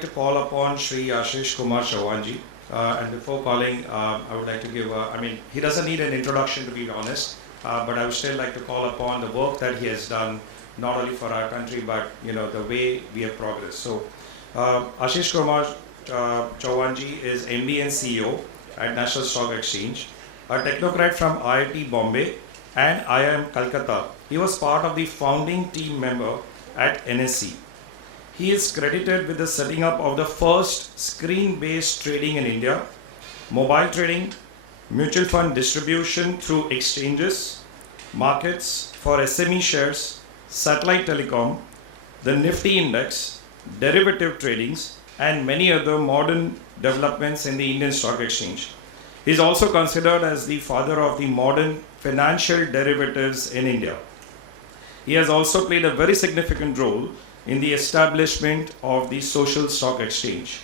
like to call upon Shri Ashish Kumar Chauhan. And before calling, I would like to give, he doesn't need an introduction to be honest, but I would still like to call upon the work that he has done, not only for our country, but the way we have progressed. So, Ashish Kumar Chauhan is MD and CEO at National Stock Exchange, a technocrat from IIT Bombay and IIM Calcutta. He was part of the founding team member at NSE. He is credited with the setting up of the first screen-based trading in India, mobile trading, mutual fund distribution through exchanges, markets for SME shares, satellite telecom, the Nifty index, derivative tradings, and many other modern developments in the Indian Stock Exchange. He is also considered as the father of the modern financial derivatives in India. He has also played a very significant role in the establishment of the Social Stock Exchange.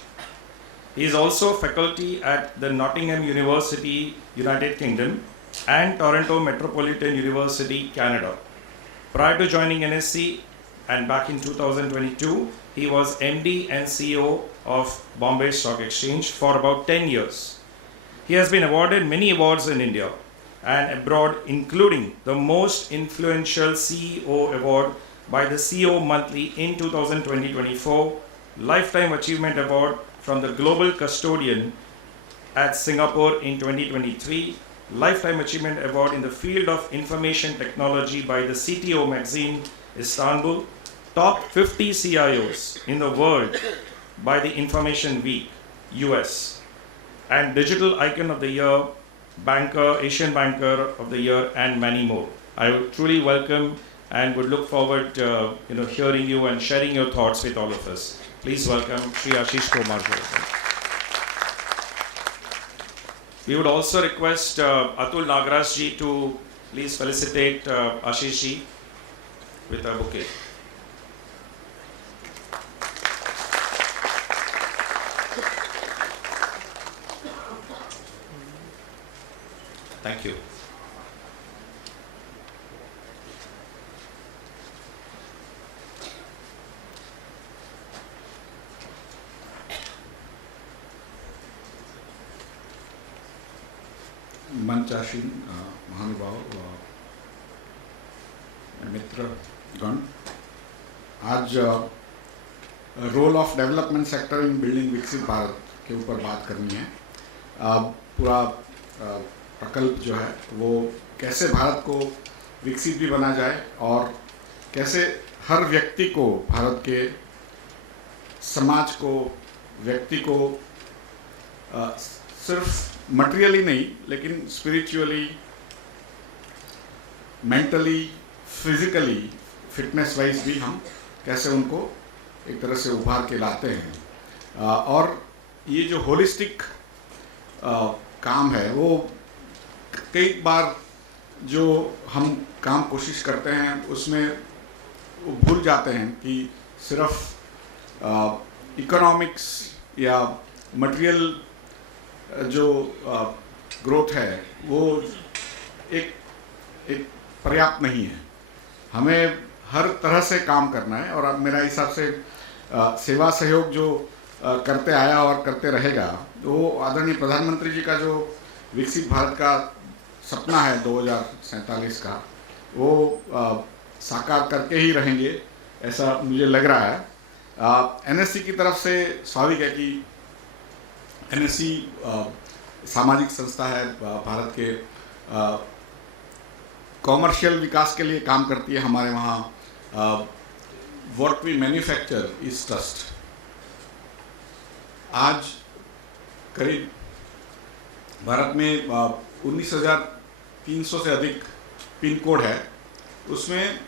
He is also faculty at the Nottingham University, United Kingdom, and Toronto Metropolitan University, Canada. Prior to joining NSE and back in 2022, he was MD and CEO of Bombay Stock Exchange for about 10 years. He has been awarded many awards in India and abroad, including the most influential CEO award by the CEO Monthly in 2020-24, Lifetime Achievement Award from the Global Custodian at Singapore in 2023, Lifetime Achievement Award in the field of information technology by the CTO magazine, Istanbul, top 50 CIOs in the world by the Information Week, US, and Digital Icon of the Year, Banker, Asian Banker of the Year, and many more. I would truly welcome and would look forward to hearing you and sharing your thoughts with all of us. Please welcome Shri Ashish Kumar. We would also request Atul Nagaraj ji to please felicitate Ashish ji with a bouquet. Thank you. मंचासीन महानुभाव मित्रगण, आज role of development sector in building विकसित भारत के ऊपर बात करनी है। पूरा प्रकल्प जो है वो कैसे भारत को विकसित भी बना जाए और कैसे हर व्यक्ति को, भारत के समाज को, व्यक्ति को सिर्फ मटेरियली नहीं लेकिन spiritually, mentally, physically, fitness wise भी हम कैसे उनको एक तरह से उभार के लाते हैं। और ये जो होलिस्टिक काम है वो कई बार जो हम काम कोशिश करते हैं उसमें भूल जाते हैं कि सिर्फ इकोनॉमिक्स या मटेरियल जो ग्रोथ है वो एक पर्याप्त नहीं है। हमें हर तरह से काम करना है और मेरा हिसाब से सेवा सहयोग जो करते आया और करते रहेगा, वो आदरणीय प्रधानमंत्री जी का जो विकसित भारत का सपना है 2047 का, वो साकार करके ही रहेंगे ऐसा मुझे लग रहा है। एनएससी की तरफ से स्वाभाविक है कि एनएससी सामाजिक संस्था है, भारत के कॉमर्शियल विकास के लिए काम करती है। हमारे वहाँ what we manufacture is trust. आज करीब भारत में 19,300 से अधिक पिन कोड है, उसमें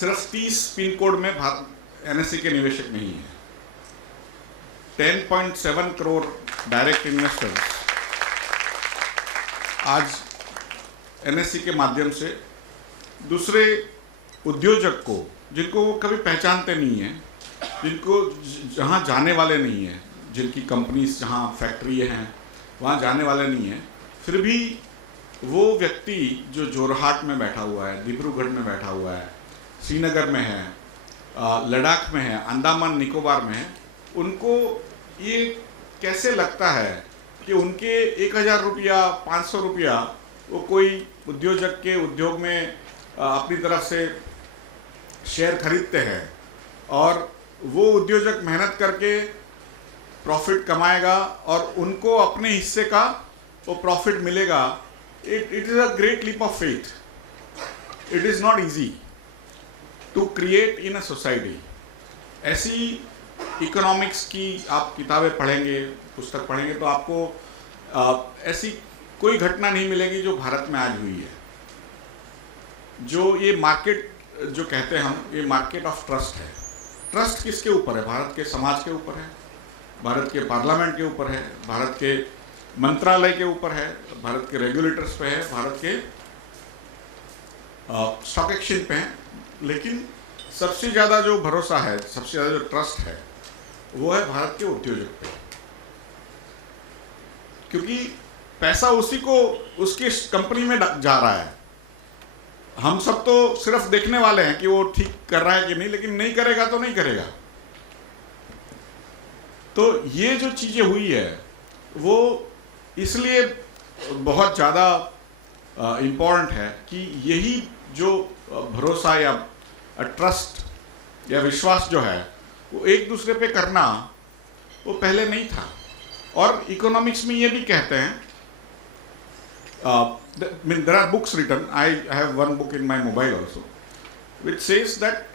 सिर्फ 30 पिन कोड में एनएससी के निवेशक नहीं है। 10.7 करोड़ डायरेक्ट इन्वेस्टर्स आज एनएससी के माध्यम से दूसरे उद्योजक को, जिनको वो कभी पहचानते नहीं हैं, जिनको जहाँ जाने वाले नहीं हैं, जिनकी कंपनीज जहाँ फैक्ट्री हैं वहाँ जाने वाले नहीं हैं, फिर भी वो व्यक्ति जो जोरहाट में बैठा हुआ है, डिब्रूगढ़ में बैठा हुआ है, श्रीनगर में है, लद्दाख में है, अंडमान निकोबार में है, उनको ये कैसे लगता है कि उनके 1000 रुपया 500 रुपया वो कोई उद्योजक के उद्योग में अपनी तरफ से शेयर खरीदते हैं और वो उद्योजक मेहनत करके प्रॉफिट कमाएगा और उनको अपने हिस्से का वो प्रॉफिट मिलेगा. It is a great leap of faith. It is not easy to create in a society. ऐसी इकोनॉमिक्स की आप किताबें पढ़ेंगे, पुस्तक पढ़ेंगे तो आपको ऐसी कोई घटना नहीं मिलेगी जो भारत में आज हुई है. जो ये मार्केट जो कहते हैं हम, ये मार्केट ऑफ ट्रस्ट है. ट्रस्ट किसके ऊपर है? भारत के समाज के ऊपर है, भारत के पार्लियामेंट के ऊपर है, भारत के मंत्रालय के ऊपर है, भारत के रेगुलेटर्स पे है, भारत के स्टॉक एक्सचेंज पे है. लेकिन सबसे ज़्यादा जो भरोसा है, सबसे ज़्यादा जो ट्रस्ट है, वो है भारत के उद्योजक पे. क्योंकि पैसा उसी को उसकी कंपनी में जा रहा है. हम सब तो सिर्फ देखने वाले हैं कि वो ठीक कर रहा है कि नहीं, लेकिन नहीं करेगा तो नहीं करेगा. तो ये जो चीज़ें हुई है वो इसलिए बहुत ज़्यादा इम्पोर्टेंट है कि यही जो भरोसा या ट्रस्ट या विश्वास जो है वो एक दूसरे पे करना वो पहले नहीं था. और इकोनॉमिक्स में ये भी कहते हैं, there are books written, I have one book in my mobile also, which says that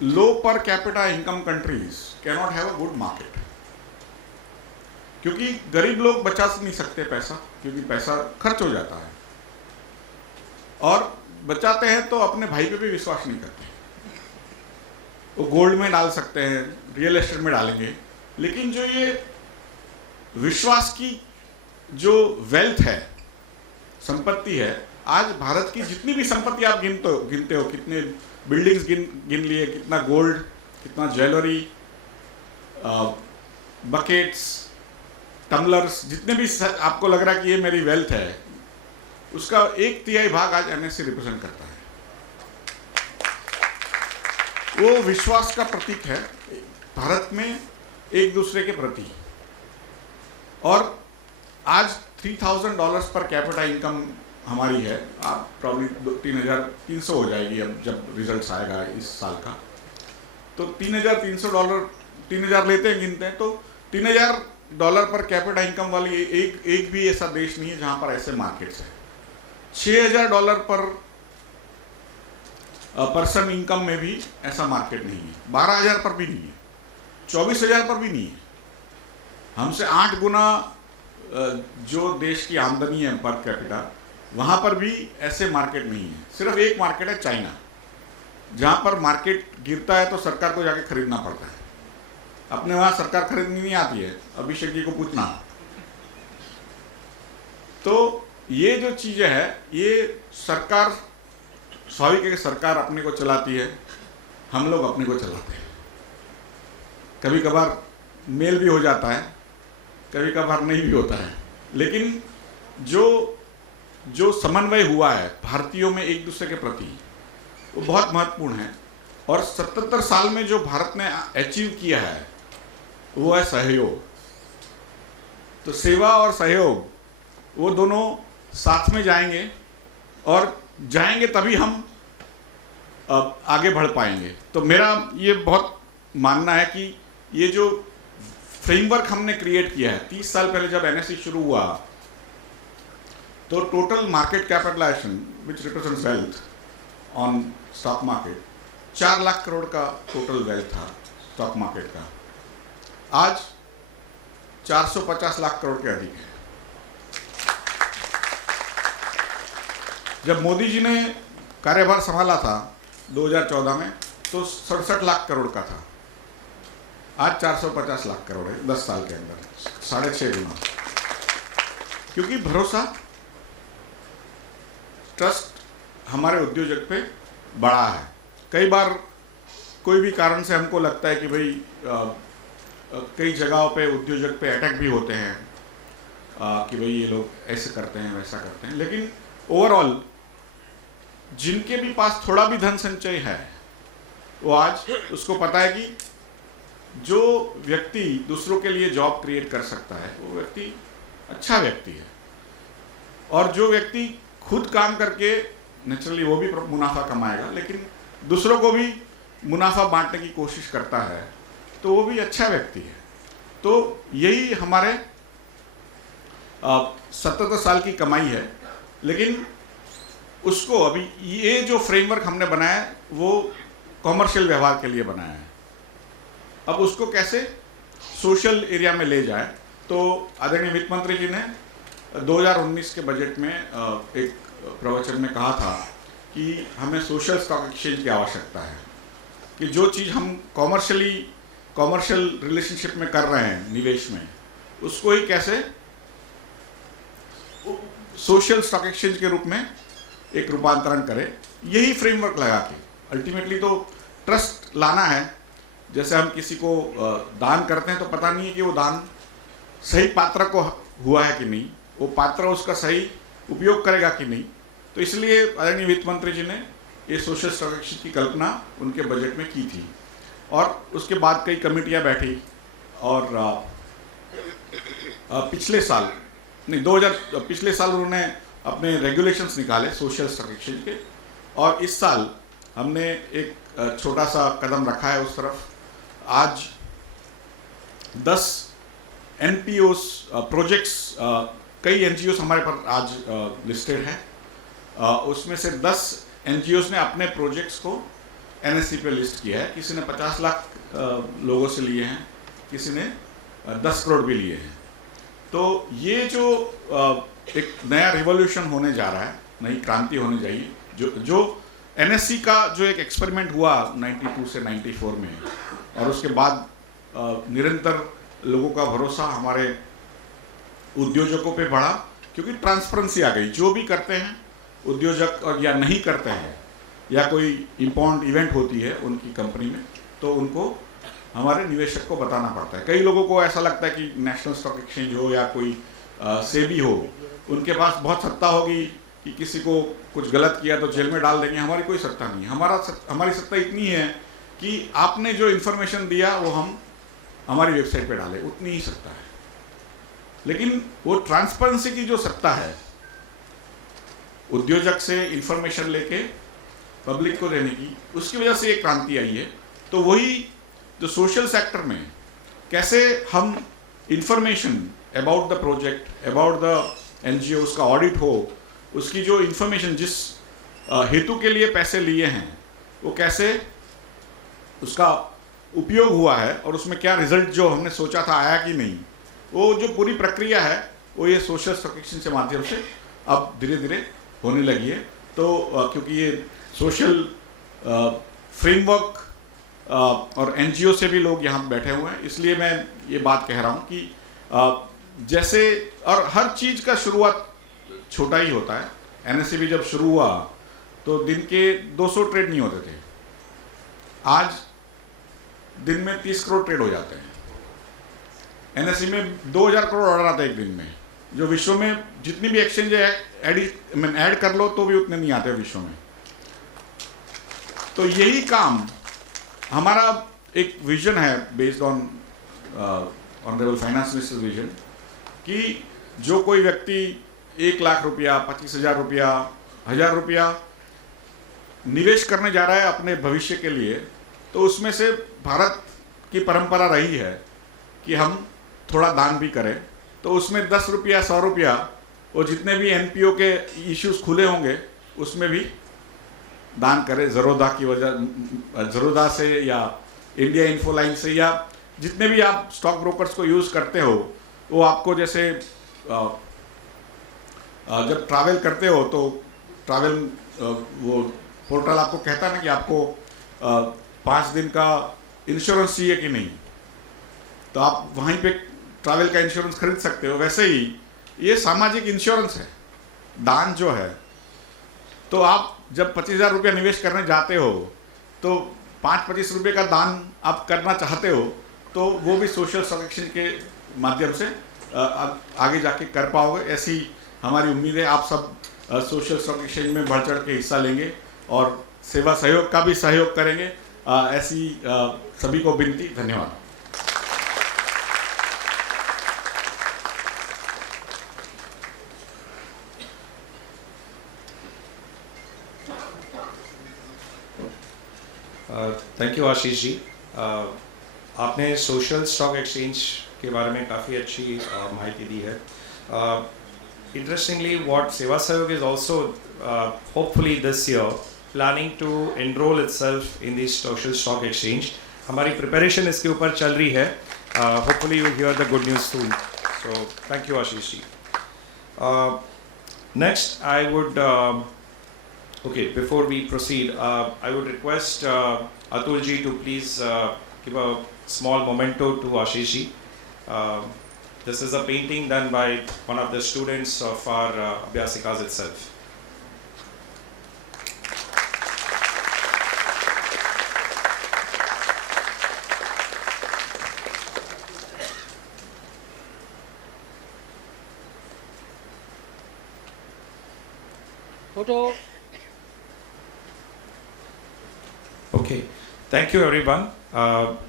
low per capita income countries cannot have a good market. क्योंकि गरीब लोग बचा नहीं सकते पैसा, क्योंकि पैसा खर्च हो जाता है, और बचाते हैं तो अपने भाई पे भी विश्वास नहीं करते. वो गोल्ड में डाल सकते हैं, रियल एस्टेट में डालेंगे, लेकिन जो ये विश्वास की जो वेल्थ है, संपत्ति है, आज भारत की जितनी भी संपत्ति आप गिनते हो, कितने बिल्डिंग्स गिन लिए, कितना गोल्ड, कितना ज्वेलरी, बकेट्स, टम्बलर्स, जितने भी आपको लग रहा है कि ये मेरी वेल्थ है, उसका 1/3 भाग आज एनएससी रिप्रेजेंट करता है. वो विश्वास का प्रतीक है भारत में एक दूसरे के प्रति. और आज $3000 पर कैपिटा इनकम हमारी है. आप प्रॉब्ली 3300 हो जाएगी अब जब रिजल्ट्स आएगा इस साल का. तो $3300, 3000 लेते हैं, गिनते हैं, तो $3000 पर कैपिटा इनकम वाली एक भी ऐसा देश नहीं है जहां पर ऐसे मार्केट्स हैं. $6000 पर पर्सन इनकम में भी ऐसा मार्केट नहीं है. 12000 पर भी नहीं है, 24000 पर भी नहीं है. हमसे 8 गुना जो देश की आमदनी है पर कैपिटा, वहाँ पर भी ऐसे मार्केट नहीं है. सिर्फ एक मार्केट है, चाइना, जहाँ पर मार्केट गिरता है तो सरकार को जाके खरीदना पड़ता है. अपने वहाँ सरकार खरीदनी नहीं आती है, अभिषेक जी को पूछना. तो ये जो चीज़ें है, ये सरकार, स्वाभाविक है कि सरकार अपने को चलाती है, हम लोग अपने को चलाते हैं. कभी कभार मेल भी हो जाता है, कभी कभार नहीं भी होता है, लेकिन जो समन्वय हुआ है भारतीयों में एक दूसरे के प्रति, वो बहुत महत्वपूर्ण है. और 77 साल में जो भारत ने अचीव किया है वो है सहयोग. तो सेवा और सहयोग, वो दोनों साथ में जाएंगे, और जाएंगे तभी हम आगे बढ़ पाएंगे. तो मेरा ये बहुत मानना है कि ये जो फ्रेमवर्क हमने क्रिएट किया है, 30 साल पहले जब एनएससी शुरू हुआ, तो total market capitalisation which represents wealth on stock market 4 lakh crore का टोटल वेल्थ था स्टॉक मार्केट का. आज 450 लाख करोड़ के अधिक है. जब मोदी जी ने कार्यभार संभाला था 2014 में, तो 67 लाख करोड़ का था. आज 450 लाख करोड़ है 10 साल के अंदर, 6.5 गुना. क्योंकि भरोसा, ट्रस्ट हमारे उद्योजक पे बड़ा है. कई बार कोई भी कारण से हमको लगता है कि भाई कई जगहों पे उद्योजक पे अटैक भी होते हैं कि भाई ये लोग ऐसे करते हैं, वैसा करते हैं. लेकिन ओवरऑल जिनके भी पास थोड़ा भी धन संचय है, वो आज उसको पता है कि जो व्यक्ति दूसरों के लिए जॉब क्रिएट कर सकता है वो व्यक्ति अच्छा व्यक्ति है, और जो व्यक्ति खुद काम करके नेचुरली वो भी मुनाफा कमाएगा, लेकिन दूसरों को भी मुनाफा बांटने की कोशिश करता है तो वो भी अच्छा व्यक्ति है। तो यही हमारे 77 साल की कमाई है, लेकिन उसको अभी ये जो फ्रेमवर्क हमने बनाया है वो कॉमर्शियल व्यवहार के लिए बनाया है। अब उसको कैसे सोशल एरिया में ले जाए, तो आदरणीय वित्त मंत्री जी ने 2019 के बजट में एक प्रवचन में कहा था कि हमें सोशल स्टॉक एक्सचेंज की आवश्यकता है, कि जो चीज़ हम कॉमर्शियल रिलेशनशिप में कर रहे हैं निवेश में, उसको ही कैसे सोशल स्टॉक एक्सचेंज के रूप में एक रूपांतरण करें। यही फ्रेमवर्क लगा के अल्टीमेटली तो ट्रस्ट लाना है। जैसे हम किसी को दान करते हैं तो पता नहीं है कि वो दान सही पात्र को हुआ है कि नहीं, वो पात्र उसका सही उपयोग करेगा कि नहीं। तो इसलिए आदरणीय वित्त मंत्री जी ने ये सोशल स्टॉक एक्सचेंज की कल्पना उनके बजट में की थी, और उसके बाद कई कमेटियां बैठी, और पिछले साल उन्होंने अपने रेगुलेशंस निकाले सोशल स्टॉक एक्सचेंज के, और इस साल हमने एक छोटा सा कदम रखा है उस तरफ। आज 10 NPOs प्रोजेक्ट्स, कई NGOs हमारे पास आज लिस्टेड हैं, उसमें से 10 NGOs ने अपने प्रोजेक्ट्स को NSE पे लिस्ट किया है। किसी ने 50 लाख लोगों से लिए हैं, किसी ने 10 करोड़ भी लिए हैं। तो ये जो एक नया रिवॉल्यूशन होने जा रहा है, नई क्रांति होने चाहिए, जो NSE का जो एक एक्सपेरिमेंट हुआ 92 से 94 में, और उसके बाद निरंतर लोगों का भरोसा हमारे उद्योजकों पे बढ़ा, क्योंकि ट्रांसपेरेंसी आ गई। जो भी करते हैं उद्योजक, और या नहीं करते हैं, या कोई इम्पोर्टेंट इवेंट होती है उनकी कंपनी में, तो उनको हमारे निवेशक को बताना पड़ता है। कई लोगों को ऐसा लगता है कि नेशनल स्टॉक एक्सचेंज हो या कोई सेबी हो, उनके पास बहुत सत्ता होगी कि किसी को कुछ गलत किया तो जेल में डाल देंगे। हमारी कोई सत्ता नहीं है। हमारी सत्ता इतनी है कि आपने जो इन्फॉर्मेशन दिया वो हम हमारी वेबसाइट पे डालें, उतनी ही सत्ता है। लेकिन वो ट्रांसपेरेंसी की जो सत्ता है, उद्योजक से इन्फॉर्मेशन लेके पब्लिक को देने की, उसकी वजह से एक क्रांति आई है। तो वही जो सोशल सेक्टर में कैसे हम information about the project, about the NGO, उसका ऑडिट हो, उसकी जो इन्फॉर्मेशन जिस हेतु के लिए पैसे लिए हैं वो कैसे उसका उपयोग हुआ है, और उसमें क्या रिजल्ट जो हमने सोचा था आया कि नहीं, वो जो पूरी प्रक्रिया है वो ये सोशल स्टॉक एक्सचेंज के माध्यम से अब धीरे धीरे होने लगी है। तो क्योंकि ये सोशल फ्रेमवर्क और NGO से भी लोग यहाँ बैठे हुए हैं, इसलिए मैं ये बात कह रहा हूँ कि जैसे, और हर चीज़ का शुरुआत छोटा ही होता है। NSE भी जब शुरू हुआ तो दिन के 200 ट्रेड नहीं होते थे, आज दिन में 30 करोड़ ट्रेड हो जाते हैं। NSE में 2000 करोड़ ऑर्डर आता है एक दिन में, जो विश्व में जितनी भी एक्सचेंज ऐड कर लो तो भी उतने नहीं आते विश्व में। तो यही काम हमारा एक विजन है, based on honourable finance minister vision, कि जो कोई व्यक्ति 1 लाख रुपया, 25,000 रुपया, 1000 रुपया निवेश करने जा रहा है अपने भविष्य के लिए, तो उसमें से भारत की परंपरा रही है कि हम थोड़ा दान भी करें। तो उसमें 10 रुपया, 100 रुपया, और जितने भी NPO के इश्यूज खुले होंगे उसमें भी दान करें। ज़रोदा से या इंडिया इन्फोलाइन से, या जितने भी आप स्टॉक ब्रोकर्स को यूज़ करते हो, वो आपको जैसे जब ट्रैवल करते हो तो ट्रैवल वो पोर्टल आपको कहता है ना कि आपको 5 दिन का इंश्योरेंस चाहिए कि नहीं, तो आप वहीं पे ट्रैवल का इंश्योरेंस खरीद सकते हो। वैसे ही ये सामाजिक इंश्योरेंस है, दान जो है। तो आप जब 25,000 रुपया निवेश करने जाते हो तो 5-25 रुपये का दान आप करना चाहते हो, तो वो भी सोशल स्टॉक एक्सचेंज के माध्यम से आगे जाके कर पाओगे। ऐसी हमारी उम्मीद है। आप सब सोशल स्टॉक एक्सचेंज में बढ़ चढ़ के हिस्सा लेंगे और सेवा सहयोग का भी सहयोग करेंगे। ऐसी सभी को विनती। धन्यवाद। Thank you Ashish ji. आपने सोशल स्टॉक एक्सचेंज के बारे में काफ़ी अच्छी माहिती दी है. Interestingly, what Seva Sahayog is also hopefully this year planning to enroll itself in the social stock exchange. हमारी preparation इसके ऊपर चल रही है. Hopefully you will hear the good news soon. So thank you Ashish ji. Next, I would okay, before we proceed, I would request Atul ji to please give a small memento to Ashish ji. This is a painting done by one of the students of our Abhyasikas itself. Photo. Okay, thank you everyone.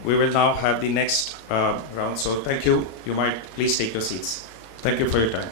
We will now have the next round. So thank you. You might please take your seats. Thank you for your time.